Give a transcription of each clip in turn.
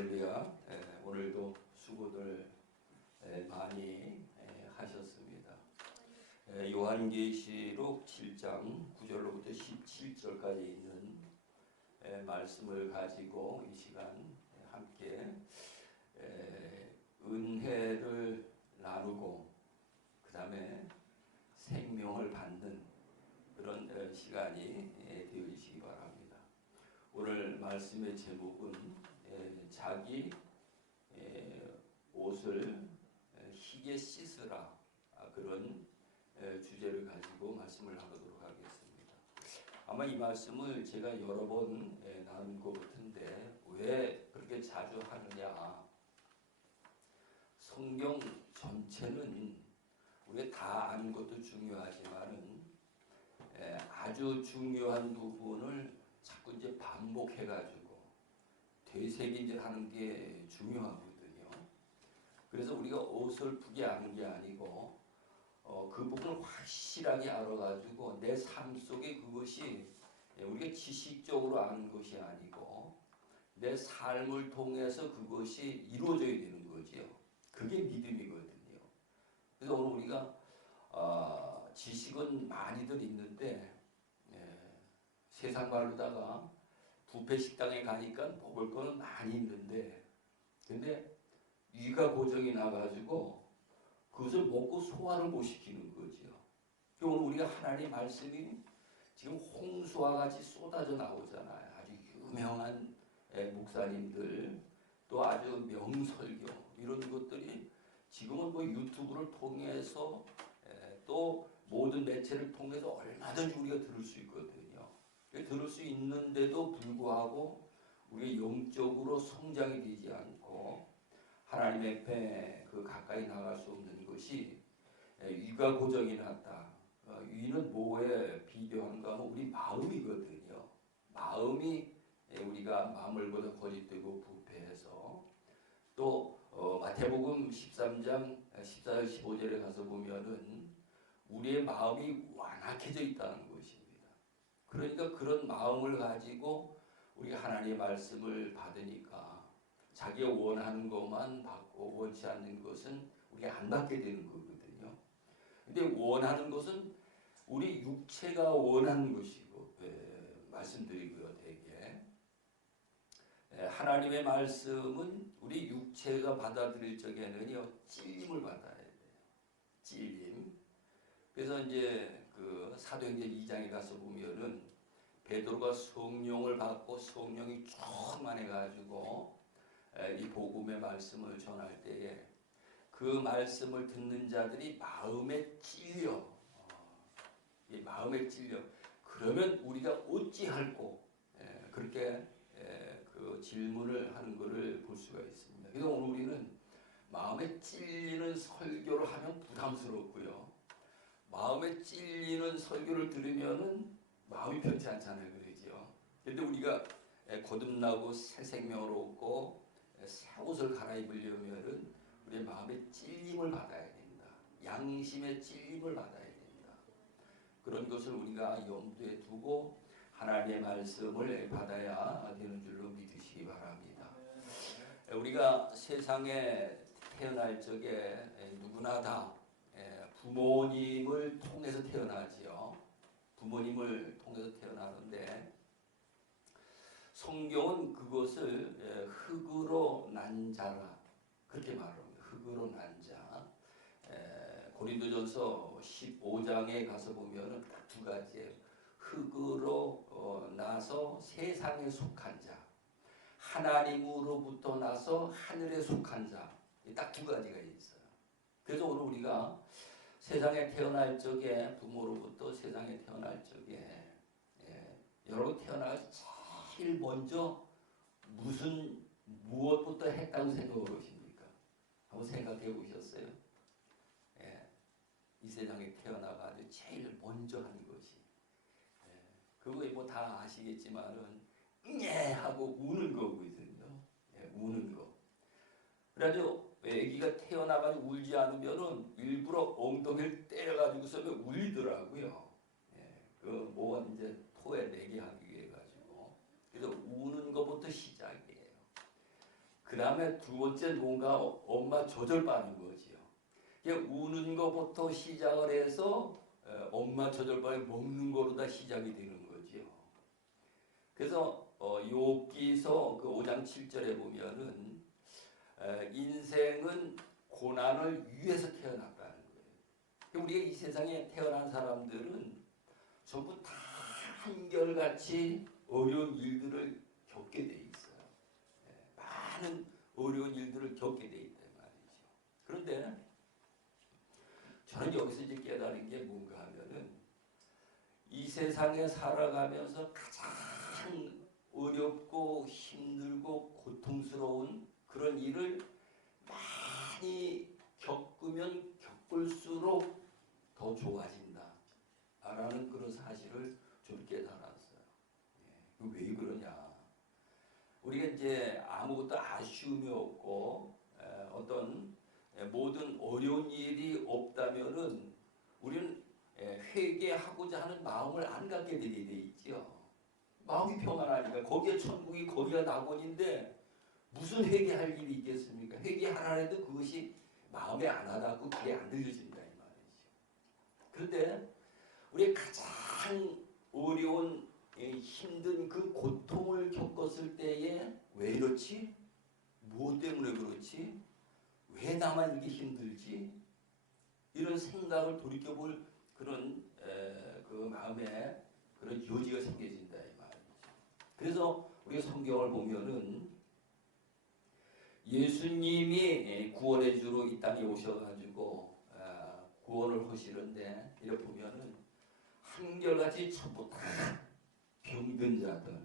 할렐루야. 오늘도 수고들 많이 하셨습니다. 요한계시록 7장 9절로부터 17절까지 있는 말씀을 가지고 이 시간 함께 은혜를 나누고 그 다음에 생명을 받는 그런 시간이 되어지시기 바랍니다. 오늘 말씀의 제목은 자기 옷을 희게 씻으라, 그런 주제를 가지고 말씀을 하도록 하겠습니다. 아마 이 말씀을 제가 여러 번 나눈 것 같은데 왜 그렇게 자주 하느냐. 성경 전체는 우리가 다 아는 것도 중요하지만은 아주 중요한 부분을 자꾸 이제 반복해가지고 되새김질하는 게 중요하거든요. 그래서 우리가 어설프게 아는 게 아니고 그 부분을 확실하게 알아가지고 내 삶 속에 그것이 우리가 지식적으로 아는 것이 아니고 내 삶을 통해서 그것이 이루어져야 되는 거지요. 그게 믿음이거든요. 그래서 오늘 우리가 지식은 많이들 있는데 세상 말로다가 뷔페 식당에 가니까 먹을 거는 많이 있는데 근데 위가 고정이 나가지고 그것을 먹고 소화를 못 시키는 거죠. 오늘 우리가 하나님 말씀이 지금 홍수와 같이 쏟아져 나오잖아요. 아주 유명한 목사님들 또 아주 명설교 이런 것들이 지금은 뭐 유튜브를 통해서 또 모든 매체를 통해서 얼마든지 우리가 들을 수 있거든요. 들을 수 있는데도 불구하고 우리가 영적으로 성장이 되지 않고 하나님 앞에 가까이 나갈 수 없는 것이 위가 고정이 났다. 위는 뭐에 비교한가 하면 우리 마음이거든요. 마음이 우리가 마음을보다 거짓되고 부패해서 또 마태복음 13장 14절 15절에 가서 보면은 우리의 마음이 완악해져 있다는 것입니다. 그러니까 그런 마음을 가지고 우리가 하나님의 말씀을 받으니까 자기가 원하는 것만 받고 원치 않는 것은 우리가 안 받게 되는 거거든요. 근데 원하는 것은 우리 육체가 원하는 것이고 말씀드리고요. 되게 하나님의 말씀은 우리 육체가 받아들일 적에는요 찔림을 받아야 돼요. 찔림. 그래서 이제 그 사도행전 2장에 가서 보면은 베드로가 성령을 받고 성령이 충만해 가지고 이 복음의 말씀을 전할 때에 그 말씀을 듣는 자들이 마음에 찔려. 이 마음에 찔려. 그러면 우리가 어찌할꼬 그렇게 그 질문을 하는 것을 볼 수가 있습니다. 그래서 오늘 우리는 마음에 찔리는 설교를 하면 부담스럽고요. 마음에 찔리는 설교를 들으면은 마음이 편치 않잖아요. 그러죠. 근데 우리가 거듭나고 새 생명을 얻고 새 옷을 갈아입으려면은 우리의 마음에 찔림을 받아야 된다. 양심의 찔림을 받아야 된다. 그런 것을 우리가 염두에 두고 하나님의 말씀을 받아야 되는 줄로 믿으시기 바랍니다. 우리가 세상에 태어날 적에 누구나 다 부모님을 통해서 태어나지요. 부모님을 통해서 태어나는데 성경은 그것을 흙으로 난 자라 그렇게 말합니다. 흙으로 난 자. 고린도전서 15장에 가서 보면은 딱 두 가지예요. 흙으로 나서 세상에 속한 자, 하나님으로부터 나서 하늘에 속한 자. 딱 두 가지가 있어요. 그래서 오늘 우리가 세상에 태어날 적에 부모로부터 세상에 태어날 적에 여러분 태어나서 제일 먼저 무엇부터 했다고 생각을 하십니까? 한번 생각해 보셨어요? 이 세상에 태어나가지고 제일 먼저 하는 것이 그거 뭐 다 아시겠지만은 하고 우는 거거든요. 우는 거. 그래가지고 애기가 태어나가지고 울지 않으면은 일부러 엉덩이를 때려가지고서 울리더라고요. 뭐 이제 토에 내게 하기 위해 가지고. 그래서 우는 것부터 시작이에요. 그 다음에 두 번째 뭔가 엄마 조절반인 거지요. 우는 것부터 시작을 해서 엄마 조절반에 먹는 거로 다 시작이 되는 거지요. 그래서 욥기서 그 5장 7절에 보면은 인생은 고난을 위해서 태어났다는 거예요. 우리가 이 세상에 태어난 사람들은 전부 다 한결같이 어려운 일들을 겪게 돼 있어요. 많은 어려운 일들을 겪게 돼 있단 말이죠. 그런데 저는 여기서 이제 깨달은 게 뭔가 하면은 이 세상에 살아가면서 가장 어렵고 힘들고 고통스러운 그런 일을 많이 겪으면 겪을수록 더 좋아진다 라는 그런 사실을 좀 깨달았어요. 왜 그러냐, 우리가 이제 아무것도 아쉬움이 없고 어떤 모든 어려운 일이 없다면은 우리는 회개하고자 하는 마음을 안 갖게 되게 돼 있죠. 마음이 평안하니까. 거기에 천국이 거기가 낙원인데 무슨 회개할 일이 있겠습니까? 회개하라 해도 그것이 마음에 안 와닿고 귀에 안 들려진다 이 말이죠. 그런데 우리가 가장 어려운 힘든 그 고통을 겪었을 때에 왜 이렇지? 무엇 때문에 그렇지? 왜 나만 이렇게 힘들지? 이런 생각을 돌이켜볼 그런 그 마음에 그런 여지가 생겨진다 이 말이죠. 그래서 우리가 성경을 보면은 예수님이 구원의 주로 이 땅에 오셔가지고 구원을 하시는데 이렇게 보면은 한결같이 전부 다 병든 자들,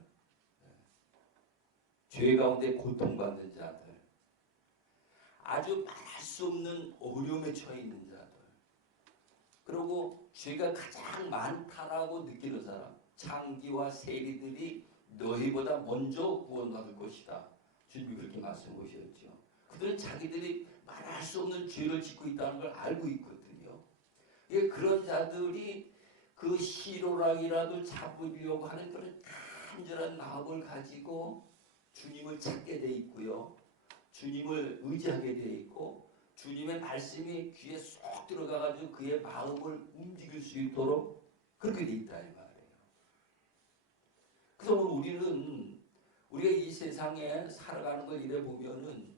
죄 가운데 고통받는 자들, 아주 말할 수 없는 어려움에 처해 있는 자들, 그리고 죄가 가장 많다라고 느끼는 사람, 창기와 세리들이 너희보다 먼저 구원받을 것이다. 주님이 그렇게 말씀하셨죠. 그들은 자기들이 말할 수 없는 죄를 짓고 있다는 걸 알고 있거든요. 그런 자들이 그 희로락이라도 잡으려고 하는 그런 간절한 마음을 가지고 주님을 찾게 돼 있고요. 주님을 의지하게 돼 있고 주님의 말씀이 귀에 쏙 들어가가지고 그의 마음을 움직일 수 있도록 그렇게 돼 있다 이 말이에요. 그래서 우리가 이 세상에 살아가는 걸 이래 보면은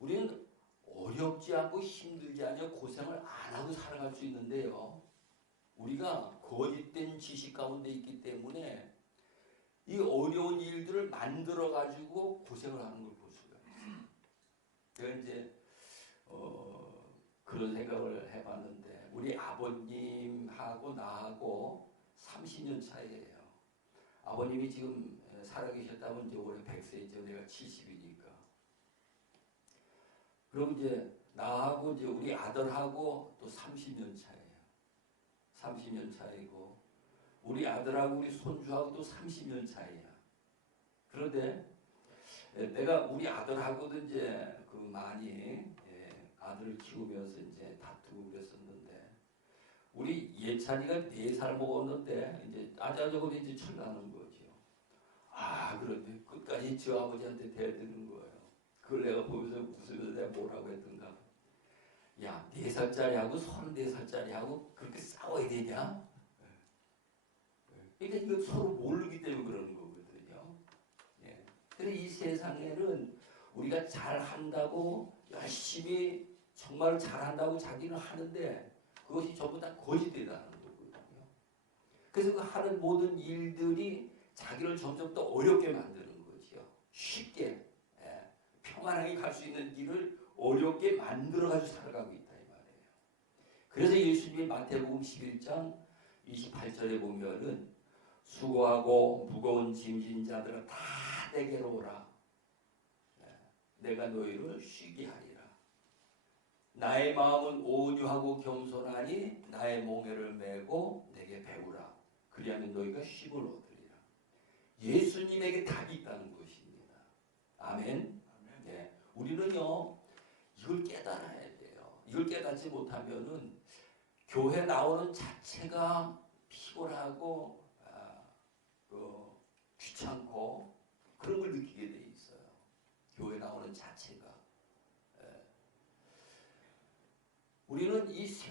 우리는 어렵지 않고 힘들지 않고 고생을 안 하고 살아갈 수 있는데요. 우리가 거짓된 지식 가운데 있기 때문에 이 어려운 일들을 만들어 가지고 고생을 하는 걸 볼 수가 있어요. 제가 이제 그런 생각을 해봤는데 우리 아버님하고 나하고 30년 차이예요. 아버님이 지금 살아계셨다면 이제 올해 100세이죠. 내가 70이니까. 그럼 이제 나하고 이제 우리 아들하고 또 30년 차예요. 30년 차이고 우리 아들하고 우리 손주하고도 30년 차이야. 그런데 내가 우리 아들하고도 이제 그 많이 아들을 키우면서 이제 다투고 그랬었는데 우리 예찬이가 4살 먹었는데 이제 아자저거 이제 철나는 거죠. 그런데 끝까지 저 아버지한테 대드는 거예요. 그걸 내가 보면서 웃으면서 내가 뭐라고 했던가. 야, 4살짜리하고 34살짜리하고 그렇게 싸워야 되냐? 그러니까 이거 서로 모르기 때문에 그러는 거거든요. 그래서 이 세상에는 우리가 잘한다고 열심히 정말 잘한다고 자기는 하는데 그것이 전부 다 거짓되다는 거거든요. 그래서 그 하는 모든 일들이 자기를 점점 더 어렵게 만드는 거죠. 쉽게 평안하게 갈 수 있는 길을 어렵게 만들어가지고 살아가고 있다 이 말이에요. 그래서 예수님이 마태복음 11장 28절에 보면은 수고하고 무거운 짐진 자들은 다 내게로 오라. 내가 너희를 쉬게 하리라. 나의 마음은 온유하고 겸손하니 나의 몽에를 메고 내게 배우라. 그리하면 너희가 쉼을 얻으리라. 예수님에게 답이 있다는 것입니다. 아멘. 네. 우리는요 이걸 깨달아야 돼요. 이걸 깨닫지 못하면은 교회 나오는 자체가 피곤하고 귀찮고 그런 걸 느끼게 돼 있어요. 교회 나오는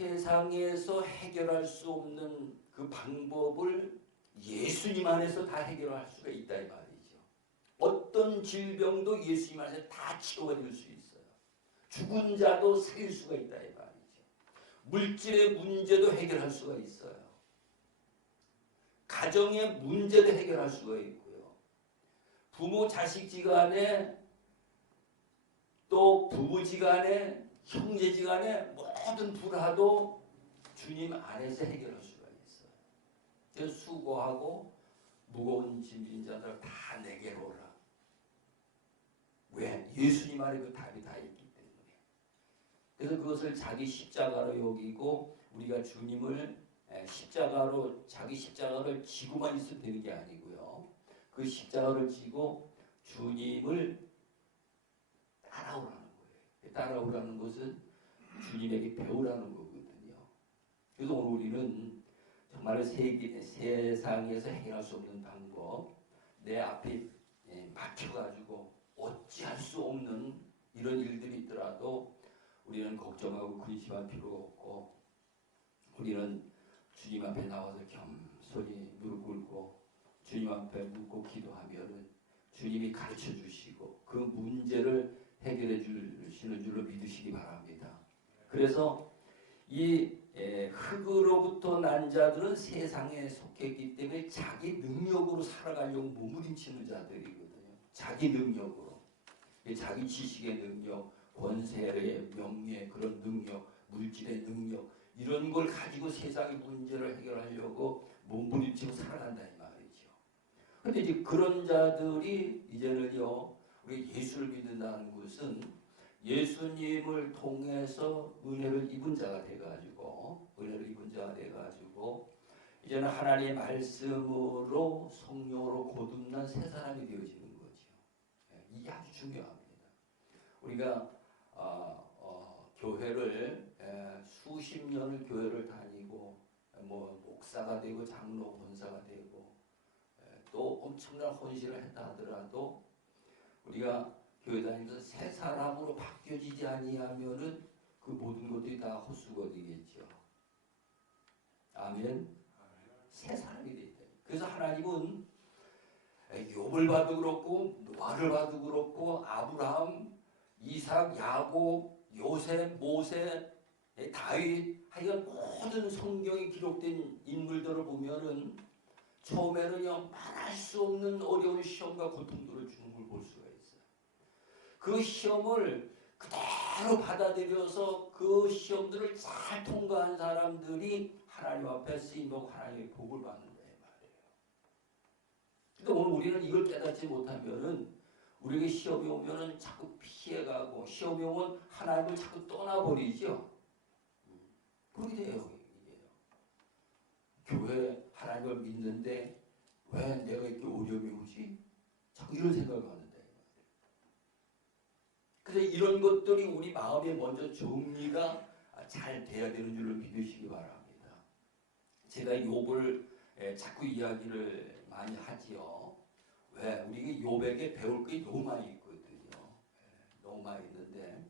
세상에서 해결할 수 없는 그 방법을 예수님 안에서 다 해결할 수가 있다 이 말이죠. 어떤 질병도 예수님 안에서 다 치료가 될 수 있어요. 죽은 자도 살릴 수가 있다 이 말이죠. 물질의 문제도 해결할 수가 있어요. 가정의 문제도 해결할 수가 있고요. 부모 자식지간에 또 부부지간에 형제지간에 모든 불화도 주님 안에서 해결할 수가 있어요. 그래서 수고하고 무거운 짐진 자들 다 내게로 오라. 왜? 예수님 안에 그 답이 다 있기 때문에. 그래서 그것을 자기 십자가로 여기고 우리가 주님을 자기 십자가를 지고만 있으면 되는 게 아니고요. 그 십자가를 지고 주님을 따라오라는 거예요. 따라오라는 것은 주님에게 배우라는 거거든요. 그래서 오늘 우리는 정말 세상에서 해결할 수 없는 방법, 내 앞에 막혀가지고 어찌할 수 없는 이런 일들이 있더라도 우리는 걱정하고 근심할 필요가 없고, 우리는 주님 앞에 나와서 겸손히 무릎 꿇고 주님 앞에 묻고 기도하면 주님이 가르쳐 주시고 그 문제를 해결해 주시는 줄로 믿으시기 바랍니다. 그래서 이 흙으로부터 난 자들은 세상에 속했기 때문에 자기 능력으로 살아가려고 몸부림치는 자들이거든요. 자기 능력으로. 자기 지식의 능력, 권세의 명예, 그런 능력, 물질의 능력, 이런 걸 가지고 세상의 문제를 해결하려고 몸부림치고 살아간다 이 말이죠. 그런데 이제 그런 자들이 이제는요, 우리 예수를 믿는다는 것은 예수님을 통해서 은혜를 입은 자가 돼가지고, 이제는 하나님의 말씀으로 성령으로 거듭난 새 사람이 되어지는 거죠. 이게 아주 중요합니다. 우리가 교회를 수십 년을 교회를 다니고 목사가 되고 장로 권사가 되고 또 엄청난 헌신을 했다 하더라도 우리가 교회 다니면서 새 사람으로 바뀌어지지 아니하면은 그 모든 것들이 다 헛수가 되겠죠. 아멘. 새 사람이 되다. 그래서 하나님은 욥을 봐도 그렇고 노아를 봐도 그렇고 아브라함, 이삭, 야곱, 요셉, 모세, 다윗, 하여간 모든 성경에 기록된 인물들을 보면은 처음에는요 말할 수 없는 어려운 시험과 고통들을 주는 걸 볼 수가 있어요. 그 시험을 그대로 받아들여서 그 시험들을 잘 통과한 사람들이 하나님 앞에 쓰임받고 하나님의 복을 받는다 이 말이에요. 근데 오늘 우리는 이걸 깨닫지 못하면은 우리에게 시험이 오면은 자꾸 피해가고 시험이 오면 하나님을 자꾸 떠나버리죠. 그렇게 돼요. 교회 하나님을 믿는데 왜 내가 이렇게 어려움이 오지? 자꾸 이런 생각을 하는데. 그래서 이런 것들이 우리 마음에 먼저 정리가 잘 돼야 되는 줄로 믿으시기 바랍니다. 제가 욥을 자꾸 이야기를 많이 하지요. 왜? 우리 욥에게 배울 게 너무 많이 있거든요. 너무 많이 있는데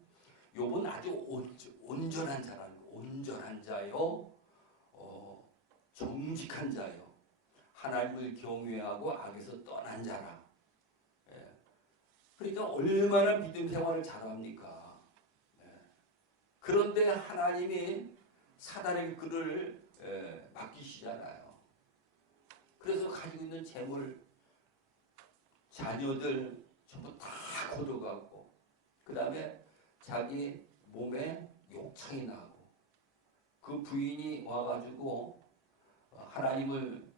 욥은 아주 온전한 자라는 거. 온전한 자요. 정직한 자요. 하나님을 경외하고 악에서 떠난 자라. 그러니까 얼마나 믿음 생활을 잘합니까? 그런데 하나님이 사단에게 그를 맡기시잖아요. 그래서 가지고 있는 재물, 자녀들 전부 다 거둬갖고 그 다음에 자기 몸에 욕창이 나고 그 부인이 와가지고 하나님을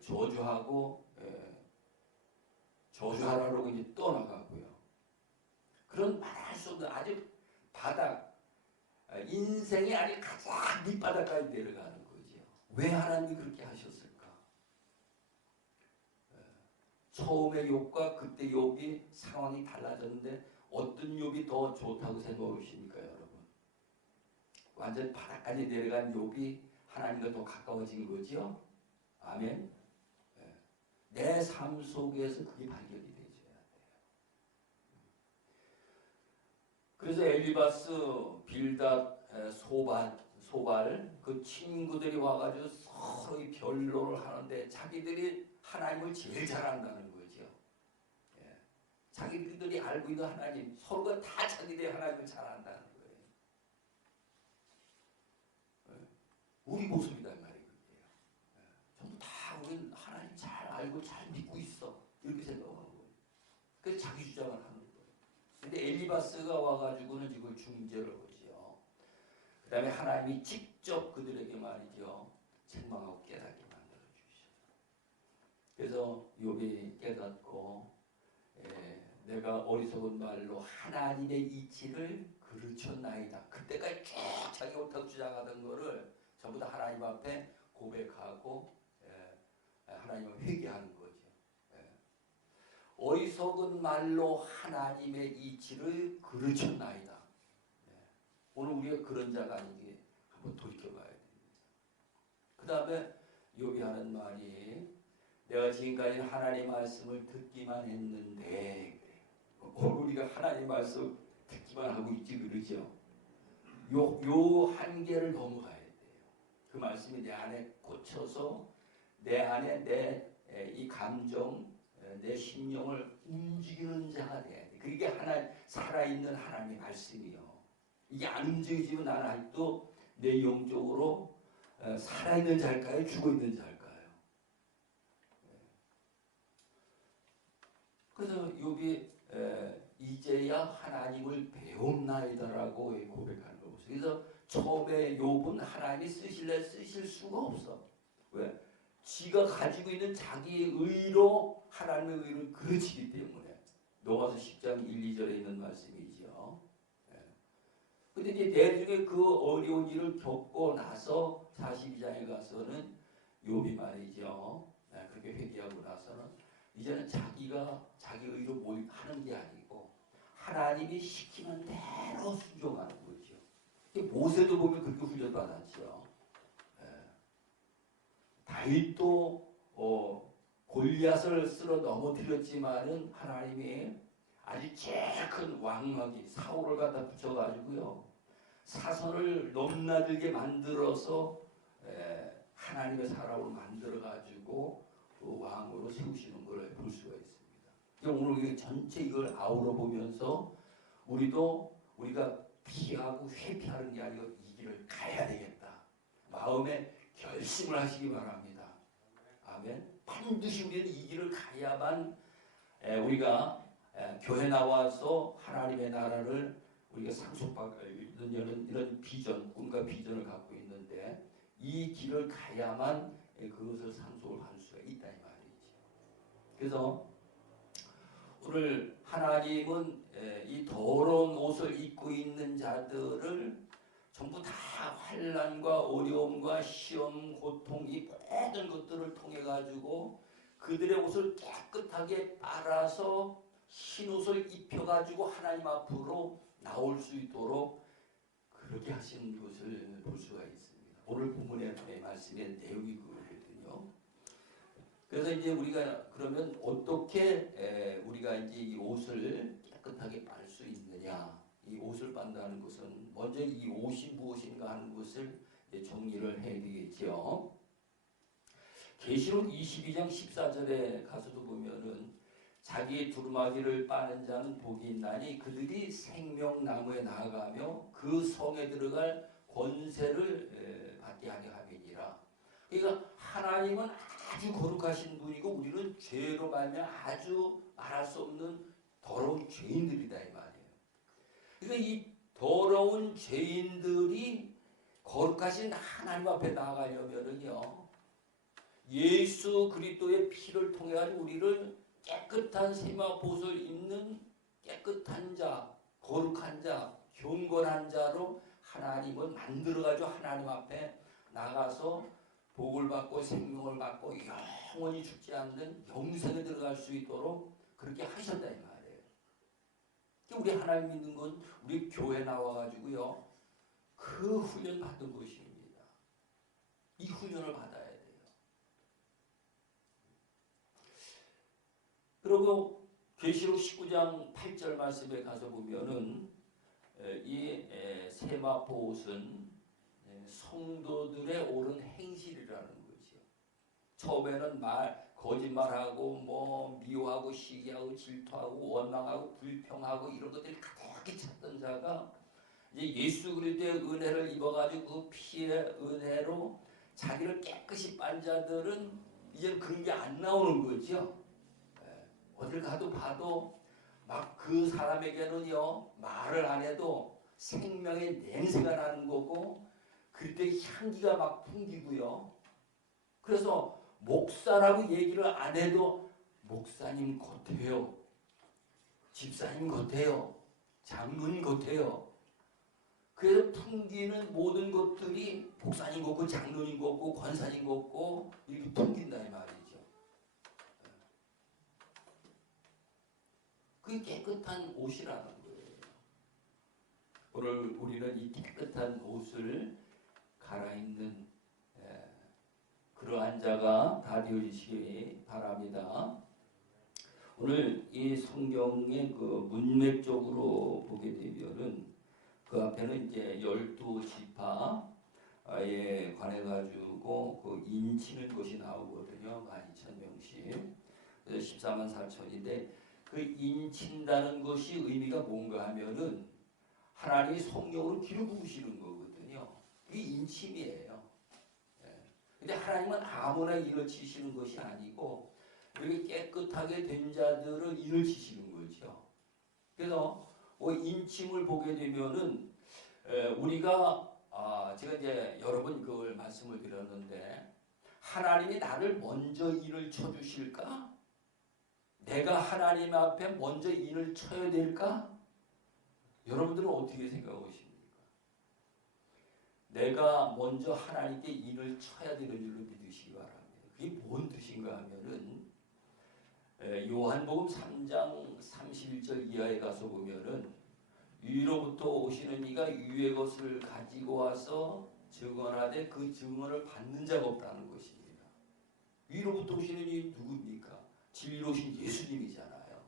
저주하고 저주하라고 이제 떠나가고요. 그런 말할 수 없는 아주 바닥, 인생의 아주 가장 밑바닥까지 내려가는 거죠. 왜 하나님이 그렇게 하셨을까? 처음의 욥과 그때 욥이 상황이 달라졌는데 어떤 욥이 더 좋다고 생각하십니까, 여러분? 완전 바닥까지 내려간 욥이 하나님과 더 가까워진 거죠. 아멘. 내 삶 속에서 그게 발견이 되셔야 돼요. 그래서 엘리바스, 빌닷, 소발 그 친구들이 와가지고 서로 변론을 하는데 자기들이 하나님을 제일 잘한다는 거죠. 예. 자기들이 알고 있는 하나님 서로가 다 자기들이 하나님을 잘한다는 거예요. 예. 우리 모습이란 말이에요. 예. 전부 다 우리는 하나님 잘 알고 잘 믿고 있어 이렇게 생각하고 그래서 자기 주장을 하는 거예요. 근데 엘리바스가 와가지고는 이걸 중재를 하지요. 그 다음에 하나님이 직접 그들에게 말이죠. 책망하고 깨닫게 만들어 주셔서. 그래서 욥이 깨닫고 내가 어리석은 말로 하나님의 이치를 그르쳤나이다. 그때까지 쭉 자기 옳다고 주장하던 거를 전부 다 하나님 앞에 고백하고 하나님을 회개하는 거죠. 어리석은 말로 하나님의 이치를 그르쳤나이다. 오늘 우리가 그런 자가 아니기 한번 돌이켜봐야 됩니다. 그 다음에 욥이 하는 말이 내가 지금까지 하나님 말씀을 듣기만 했는데 오늘 우리가 하나님 말씀 듣기만 하고 있지 그러죠. 요 한계를 넘어가야 돼요. 그 말씀이 내 안에 꽂혀서 내 안에 내 이 감정 내 심령을 움직이는 자가 돼야 돼. 그게 살아있는 하나님의 말씀이요. 이게 안 움직이지면 나는 아직도 내 영적으로 살아있는 자일까요? 죽어있는 자일까요? 그래서 욥이 이제야 하나님을 배웠나이다라고 고백하는 거죠. 그래서 처음에 욥은 하나님이 쓰실래 쓰실 수가 없어. 왜? 지가 가지고 있는 자기의 의로 하나님의 의를 그르치기 때문에. 로마서 10장 1, 2절에 있는 말씀이죠. 근데 이제 내중에 그 어려운 일을 겪고 나서 42장에 가서는 욥이 말이죠. 그렇게 회개하고 나서는 이제는 자기가 자기 의로 뭘 하는 게 아니고 하나님이 시키는 대로 순종하는 거죠. 모세도 보면 그렇게 훈련받았죠. 다윗도 골리앗을 쓸어 넘어뜨렸지만은 하나님이 아주 제일 큰 왕마귀 사울을 갖다 붙여가지고요 사선을 넘나들게 만들어서 하나님의 사람으로 만들어가지고 왕으로 세우시는 걸 볼 수가 있습니다. 오늘 전체 이걸 아우러 보면서 우리가 피하고 회피하는 게 아니고 이 길을 가야 되겠다. 마음에 결심을 하시기 바랍니다. 아멘. 반드시 우리는 이 길을 가야만 우리가 교회 나와서 하나님의 나라를 우리가 상속받는 이런 비전, 꿈과 비전을 갖고 있는데 이 길을 가야만 그것을 상속을 할 수가 있다 이 말이죠. 그래서 오늘 하나님은 이 더러운 옷을 입고 있는 자들을 전부 다 환난과 어려움과 시험, 고통 이 모든 것들을 통해 가지고 그들의 옷을 깨끗하게 빨아서 흰 옷을 입혀가지고 하나님 앞으로 나올 수 있도록 그렇게 하시는 것을 볼 수가 있습니다. 오늘 본문의 말씀의 내용이 그거거든요. 그래서 이제 우리가 그러면 어떻게 우리가 이제 이 옷을 깨끗하게 빨 수 있느냐? 이 옷을 빤다는 것은 먼저 이 옷이 무엇인가 하는 것을 정리를 해야 되겠죠. 계시록 22장 14절에 가서도 보면은 자기의 두루마기를 빠는 자는 복이 있나니 그들이 생명나무에 나아가며 그 성에 들어갈 권세를 받게 하려 함이니라. 그러니까 하나님은 아주 거룩하신 분이고 우리는 죄로 말미암아 아주 말할 수 없는 더러운 죄인들이다 이 말이에요. 그러니까 이 더러운 죄인들이 거룩하신 하나님 앞에 나아가려면은요 예수 그리스도의 피를 통해 가지고 우리를 깨끗한 세마포옷을 입는 깨끗한 자, 거룩한 자, 경건한 자로 하나님을 만들어가지고 하나님 앞에 나가서 복을 받고 생명을 받고 영원히 죽지 않는 영생에 들어갈 수 있도록 그렇게 하셨다 이 말이에요. 우리 하나님 믿는 건 우리 교회 나와가지고요 그 훈련 받은 것입니다. 이 훈련을 받아야 돼요. 그리고 계시록 19장 8절 말씀에 가서 보면은 이 세마포 옷은 성도들의 옳은 행실이라는 거죠. 처음에는 거짓말하고 뭐 미워하고 시기하고 질투하고 원망하고 불평하고 이런 것들이 가득히 찼던 자가 이제 예수 그리스도의 은혜를 입어가지고 그 피의 은혜로 자기를 깨끗이 빤 자들은 이제 그런 게 안 나오는 거죠. 어딜 가도 봐도 막 그 사람에게는요 말을 안 해도 생명의 냄새가 나는 거고 그때 향기가 막 풍기고요. 그래서 목사라고 얘기를 안 해도 목사님 같아요. 집사님 같아요. 장로님 같아요. 그래서 풍기는 모든 것들이 목사님 같고 장로님 같고 권사님 같고 이렇게 풍긴다 이 말이죠. 그게 깨끗한 옷이라는 거예요. 오늘 우리는 이 깨끗한 옷을 갈아입는 그러한 자가 다 되어주시기 바랍니다. 오늘 이 성경의 그 문맥적으로 보게 되면은 그 앞에는 이제 12지파에 관해 가지고 그 인치는 것이 나오거든요. 12,000명씩. 그래서 14만 4천인데 그 인친다는 것이 의미가 뭔가 하면은 하나님이 성령으로 기름 부으시는 거거든요. 그게 인침이에요. 근데 하나님은 아무나 인을 치시는 것이 아니고 이렇게 깨끗하게 된 자들을 인을 치시는 거죠. 그래서 인침을 보게 되면은 우리가 제가 이제 여러 번 그걸 말씀을 드렸는데 하나님이 나를 먼저 인을 쳐주실까? 내가 하나님 앞에 먼저 인을 쳐야 될까? 여러분들은 어떻게 생각하십니까? 내가 먼저 하나님께 인을 쳐야 되는 줄로 믿으시기 바랍니다. 그게 뭔 뜻인가 하면은 요한복음 3장 31절 이하에 가서 보면은 위로부터 오시는 이가 위의 것을 가지고 와서 증언하되 그 증언을 받는 자가 없다는 것입니다. 위로부터 오시는 이 누굽니까? 진리로 오신 예수님이잖아요.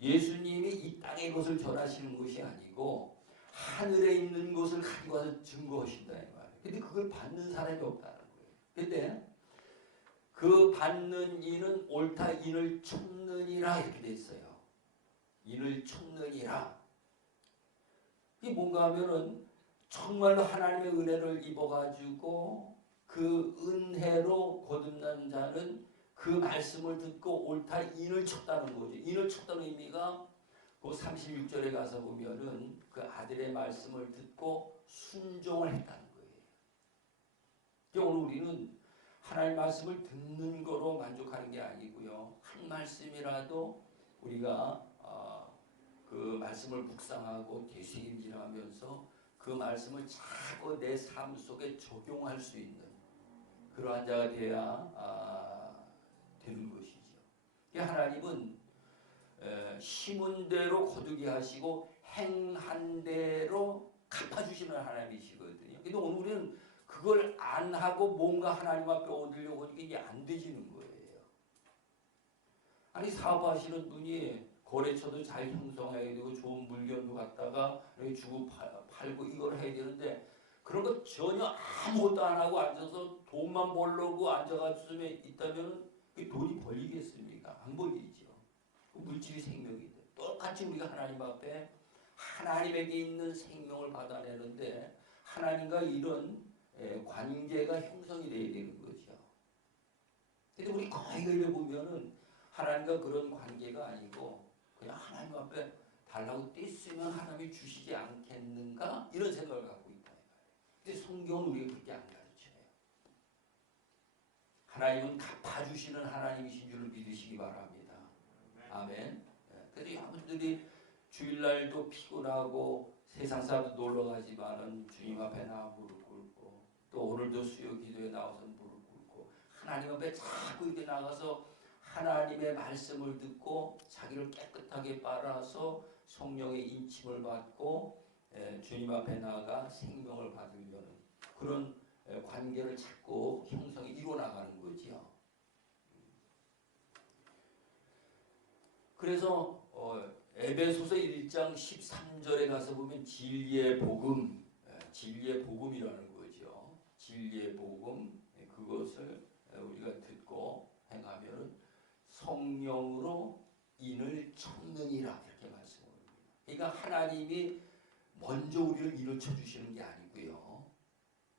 예수님이 이 땅의 것을 전하시는 것이 아니고 하늘에 있는 것을 가지고 와서 증거하신다 이 말이에요. 근데 그걸 받는 사람이 없다는 거예요. 근데 그 받는 이는 옳다 인을 쳤느니라 이렇게 돼 있어요. 인을 쳤느니라. 이게 뭔가 하면은 정말로 하나님의 은혜를 입어가지고 그 은혜로 거듭난 자는 그 말씀을 듣고 옳다 인을 쳤다는 거죠. 인을 쳤다는 의미가 그 36절에 가서 보면은 그 아들의 말씀을 듣고 순종을 했다는 거예요. 오늘 우리는 하나님 말씀을 듣는 거로 만족하는 게 아니고요. 한 말씀이라도 우리가 그 말씀을 묵상하고 되새김질하면서 그 말씀을 자꾸 내 삶 속에 적용할 수 있는 그러한 자가 되어야 되는 것이죠. 하나님은 심은 대로 거두게 하시고 행한 대로 갚아주시는 하나님이시거든요. 근데 오늘 우리는 그걸 안 하고 뭔가 하나님 앞에 얻으려고 하니까 이게 안 되지는 거예요. 아니 사업하시는 분이 거래처도 잘 형성해야 되고 좋은 물건도 갖다가 여기 주고 팔고 이걸 해야 되는데 그런 거 전혀 아무것도 안 하고 앉아서 돈만 벌려고 앉아가지고 있다면 돈이 벌리겠습니까? 안 벌리죠. 물질이 생명인데 똑같이 우리가 하나님 앞에 하나님에게 있는 생명을 받아내는데 하나님과 이런 관계가 형성이 되어야 되는 거죠. 근데 우리 거의 보면은 하나님과 그런 관계가 아니고 그냥 하나님 앞에 달라고 떼쓰면 하나님이 주시지 않겠는가 이런 생각을 갖고 있다. 근데 성경은 우리가 그렇게 안 가르쳐요. 하나님은 갚아주시는 하나님이신 줄을 믿으시기 바랍니다. 아멘. 그래서 여러분들이 주일날도 피곤하고 세상 사람도 놀러 가지만은 주님 앞에 나와 무릎 꿇고 또 오늘도 수요 기도에 나와서 무릎 꿇고 하나님 앞에 자꾸 이렇게 나가서 하나님의 말씀을 듣고 자기를 깨끗하게 빨아서 성령의 인침을 받고 주님 앞에 나아가 생명을 받으려는 그런 관계를 자꾸 형성이 이루어나가는 거지요. 그래서 에베소서 1장 13절에 가서 보면 진리의 복음, 진리의 복음이라는 거죠. 진리의 복음 그것을 우리가 듣고 행하면 성령으로 인을 쳤느니라 이렇게 말씀합니다. 그러니까 하나님이 먼저 우리를 인을 쳐주시는 게 아니고요.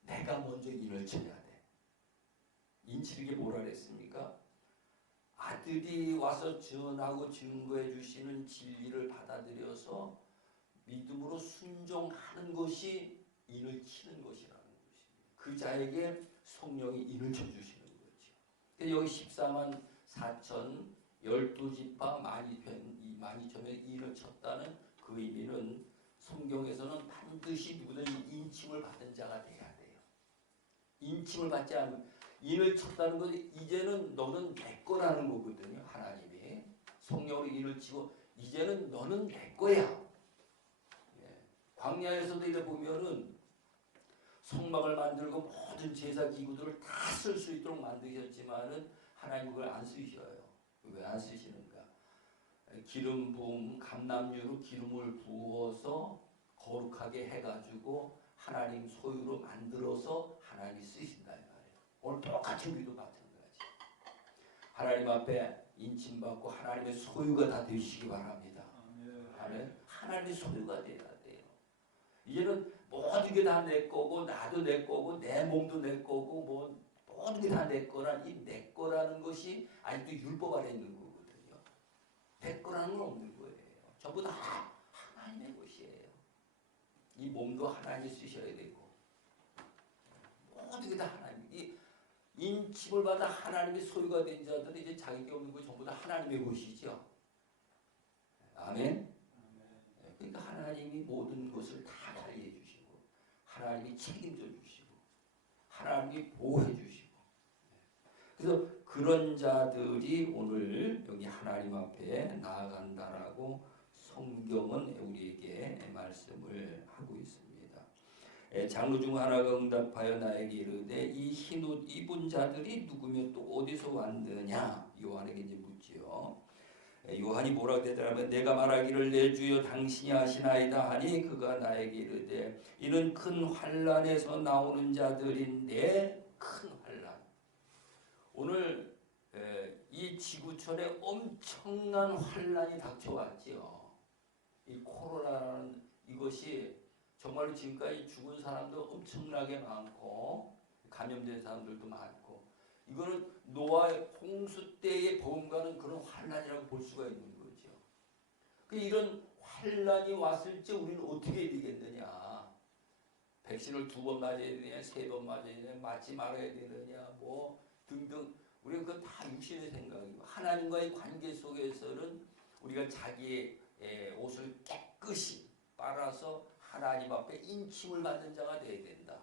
내가 먼저 인을 쳐야 돼. 인치는 게 뭐라 그랬습니까? 아들이 와서 전하고 증거해 주시는 진리를 받아들여서 믿음으로 순종하는 것이 인을 치는 것이라는 것입니다. 그 자에게 성령이 인을 쳐주시는 거죠. 여기 14만 4천 12지파 많이 처음에 인을 쳤다는 그 의미는 성경에서는 반드시 누구든 인침을 받은 자가 돼야 돼요. 인침을 받지 않으면 인을 쳤다는 것은 이제는 너는 내 거라는 거거든요. 하나님이 성령으로 인을 치고 이제는 너는 내 거야. 광야에서도 이래 보면은 성막을 만들고 모든 제사 기구들을 다 쓸 수 있도록 만드셨지만은 하나님 그걸 안 쓰셔요. 왜 안 쓰시는가? 기름 부음 감람유로 기름을 부어서 거룩하게 해가지고 하나님 소유로 만들어서 하나님이 쓰신다 이 말이에요. 오늘 똑같이 우리도 마찬가지. 하나님 앞에 인침받고 하나님의 소유가 다 되시기 바랍니다. 아멘. 하나님의 소유가 돼야 돼요. 이제는 모든 게 다 내 거고 나도 내 거고 내 몸도 내 거고 뭐 모든 게 다 내 거란 이 내 거라는 것이 아직도 율법 아래 있는 거거든요. 내 거라는 건 없는 거예요. 전부 다 하나님의 것이에요. 이 몸도 하나님이 쓰셔야 되고 모든 게 다 하나님. 이 인침을 받아 하나님의 소유가 된 자들은 이제 자기 게 없는 거 전부 다 하나님의 것이죠. 아멘. 그러니까 하나님이 모든 것을 다 관리해 주시고 하나님이 책임져 주시고 하나님이 보호해 주시고 그래서 그런 자들이 오늘 여기 하나님 앞에 나아간다라고 성경은 우리에게 말씀을 하고 있습니다. 장로 중 하나가 응답하여 나에게 이르되 이 흰 옷 입은 자들이 누구며 또 어디서 왔느냐 요한에게 이제 묻지요. 요한이 뭐라고 대답하면 내가 말하기를 내 주여 당신이 아시나이다 하니 그가 나에게 이르되 이는 큰 환난에서 나오는 자들인데 큰 환난. 오늘 이 지구촌에 엄청난 환난이 닥쳐왔지요. 이 코로나라는 이것이 정말로 지금까지 죽은 사람도 엄청나게 많고 감염된 사람들도 많고 이거는 노아의 홍수 때의 범과는 그런 환난이라고 볼 수가 있는 거죠. 이런 환난이 왔을 때 우리는 어떻게 해야 되겠느냐? 백신을 2번 맞아야 되느냐, 3번 맞아야 되느냐, 맞지 말아야 되느냐, 뭐 등등 우리가 그건 다 육신의 생각이고 하나님과의 관계 속에서는 우리가 자기의 옷을 깨끗이 빨아서 하나님 앞에 인침을 받는 자가 되어야 된다.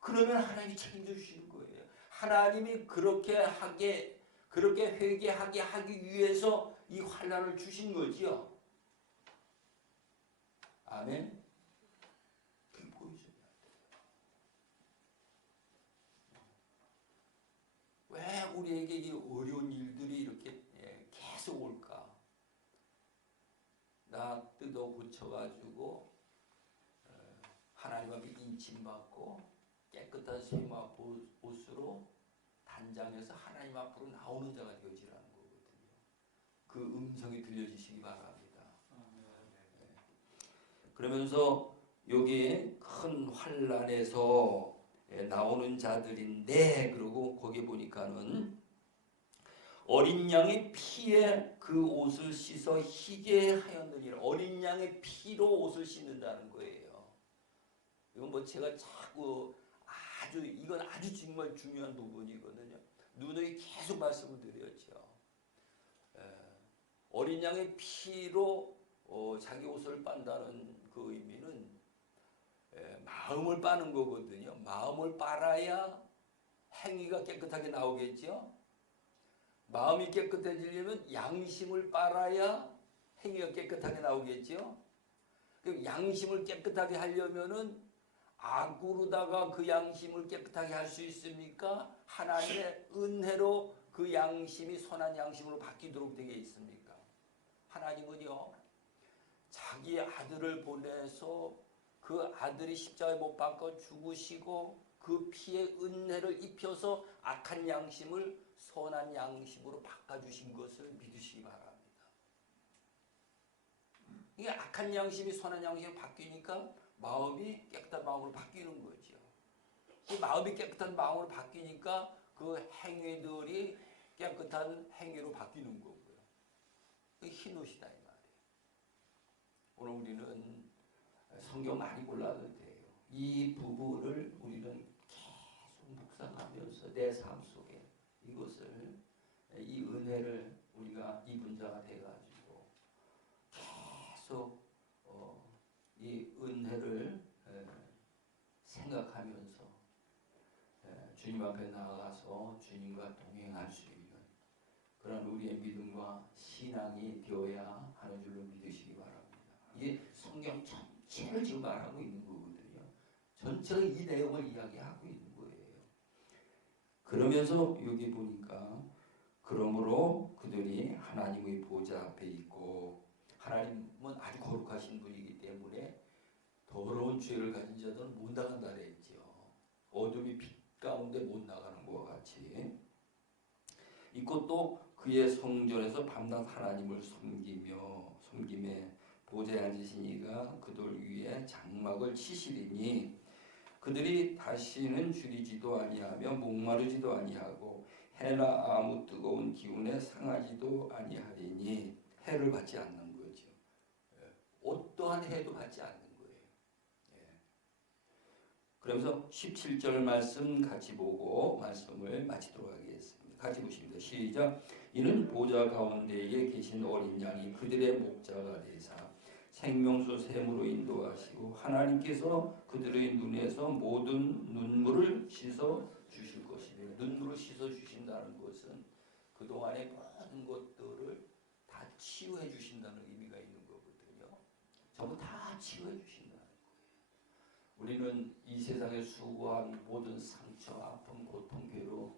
그러면 하나님이 책임져 주시는 거예요. 하나님이 그렇게 회개하게 하기 위해서 이 환난을 주신 거지요. 아멘. 그게 보여줘야 돼요. 왜 우리에게 이 어려운 일들이 이렇게 계속 올까? 나 뜯어 고쳐가지고 하나님 앞에 인침받고 깨끗한 세마 옷으로 단장해서 하나님 앞으로 나오는 자가 되어지라는 거거든요. 그 음성이 들려지시기 바랍니다. 네. 그러면서 여기 큰 환난에서 나오는 자들인데 그러고 거기 보니까는 어린 양의 피에 그 옷을 씻어 희게 하였느니라. 어린 양의 피로 옷을 씻는다는 거예요. 이건 뭐 제가 자꾸 이건 아주 정말 중요한 부분이거든요. 누누이 계속 말씀을 드렸죠. 어린 양의 피로 자기 옷을 빤다는 그 의미는 마음을 빠는 거거든요. 마음을 빨아야 행위가 깨끗하게 나오겠죠. 마음이 깨끗해지려면 양심을 빨아야 행위가 깨끗하게 나오겠죠. 양심을 깨끗하게 하려면은 악으로다가 그 양심을 깨끗하게 할 수 있습니까? 하나님의 은혜로 그 양심이 선한 양심으로 바뀌도록 되게 있습니까? 하나님은요 자기 아들을 보내서 그 아들이 십자가에 못 박혀 죽으시고 그 피의 은혜를 입혀서 악한 양심을 선한 양심으로 바꿔주신 것을 믿으시기 바랍니다. 이게 악한 양심이 선한 양심으로 바뀌니까 마음이 깨끗한 마음으로 바뀌는 거죠. 이 마음이 깨끗한 마음으로 바뀌니까 그 행위들이 깨끗한 행위로 바뀌는 거고요. 그게 흰옷이다 이 말이에요. 오늘 우리는 성경 많이 골라도 돼요. 이 부분을 우리는 계속 묵상하면서 내 삶 속에 이것을 이 은혜를 우리가 입은 자가 돼가지고 계속 이 은혜를 생각하면서 주님 앞에 나아가서 주님과 동행할 수 있는 그런 우리의 믿음과 신앙이 되어야 하는 줄로 믿으시기 바랍니다. 이게 성경 전체를 지금 말하고 있는 거거든요. 전체가 이 내용을 이야기하고 있는 거예요. 그러면서 여기 보니까 그러므로 그들이 하나님의 보좌 앞에 있고 하나님은 아주 거룩하신 분이기 때문에 더러운 죄를 가진 자들은 못 나간다 그랬죠. 어둠이 빛 가운데 못 나가는 것과 같이 있고 또 그의 성전에서 밤낮 하나님을 섬김에 보좌에 앉으시니가 그들 위에 장막을 치시리니 그들이 다시는 줄이지도 아니하며 목마르지도 아니하고 해나 아무 뜨거운 기운에 상하지도 아니하리니 해를 받지 않는 거죠. 어떠한 해도 받지 않는 거예요. 그러면서 17절 말씀 같이 보고 말씀을 마치도록 하겠습니다. 같이 보십니다. 시작. 이는 보좌 가운데에 계신 어린 양이 그들의 목자가 되사 생명수 샘으로 인도하시고 하나님께서 그들의 눈에서 모든 눈물을 씻어 주실 것이며 눈물을 씻어 주신다는 것은 그동안의 모든 것들을 다 치유해 주신다는 의미가 있는 거거든요. 전부 다 치유해 주신다는 거예요. 우리는 이 세상에 수고한 모든 상처, 아픔, 고통, 괴로움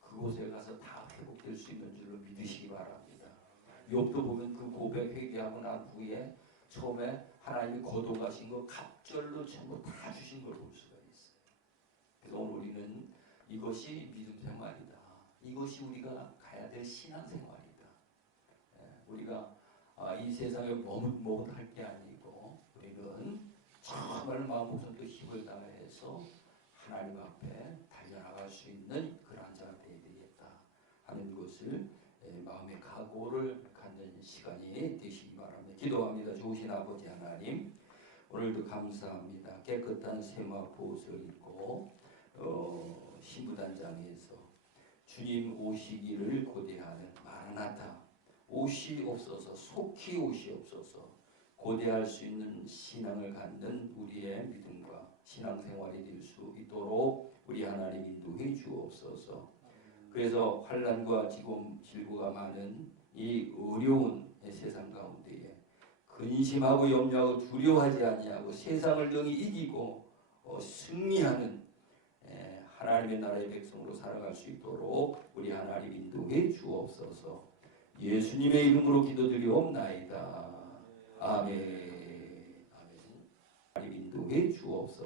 그곳에 가서 다 회복될 수 있는 줄로 믿으시기 바랍니다. 욥도 보면 그 고백 회개하고 난 후에 처음에 하나님이 거둬가신 거 갑절로 전부 다 주신 걸 볼 수가 있어요. 그래서 오늘 우리는 이것이 믿음 생활이다. 이것이 우리가 가야 될 신앙 생활이다. 우리가 이 세상에 머뭇머뭇할 게 아니고 우리는 정말 마음 목숨 또 힘을 다해서 하나님 앞에 달려나갈 수 있는 그러한 자가 되어야 되겠다 하는 것을 마음의 각오를 갖는 시간이 되시기 바랍니다. 기도합니다. 좋으신 아버지 하나님, 오늘도 감사합니다. 깨끗한 세마포 옷을 입고 신부단장에서 주님 오시기를 고대하는 마라나타 오시옵소서, 속히 오시옵소서, 고대할 수 있는 신앙을 갖는 우리의 믿음과 신앙생활이 될 수 있도록 우리 하나님 인도해 주옵소서. 그래서 환난과 질고가 많은 이 어려운 세상 가운데에 근심하고 염려하고 두려워하지 아니하고 세상을 능히 이기고 승리하는 하나님의 나라의 백성으로 살아갈 수 있도록 우리 하나님 인도해 주옵소서. 예수님의 이름으로 기도드리옵나이다. 아멘. 아멘. 하나님 인도해 주옵소서.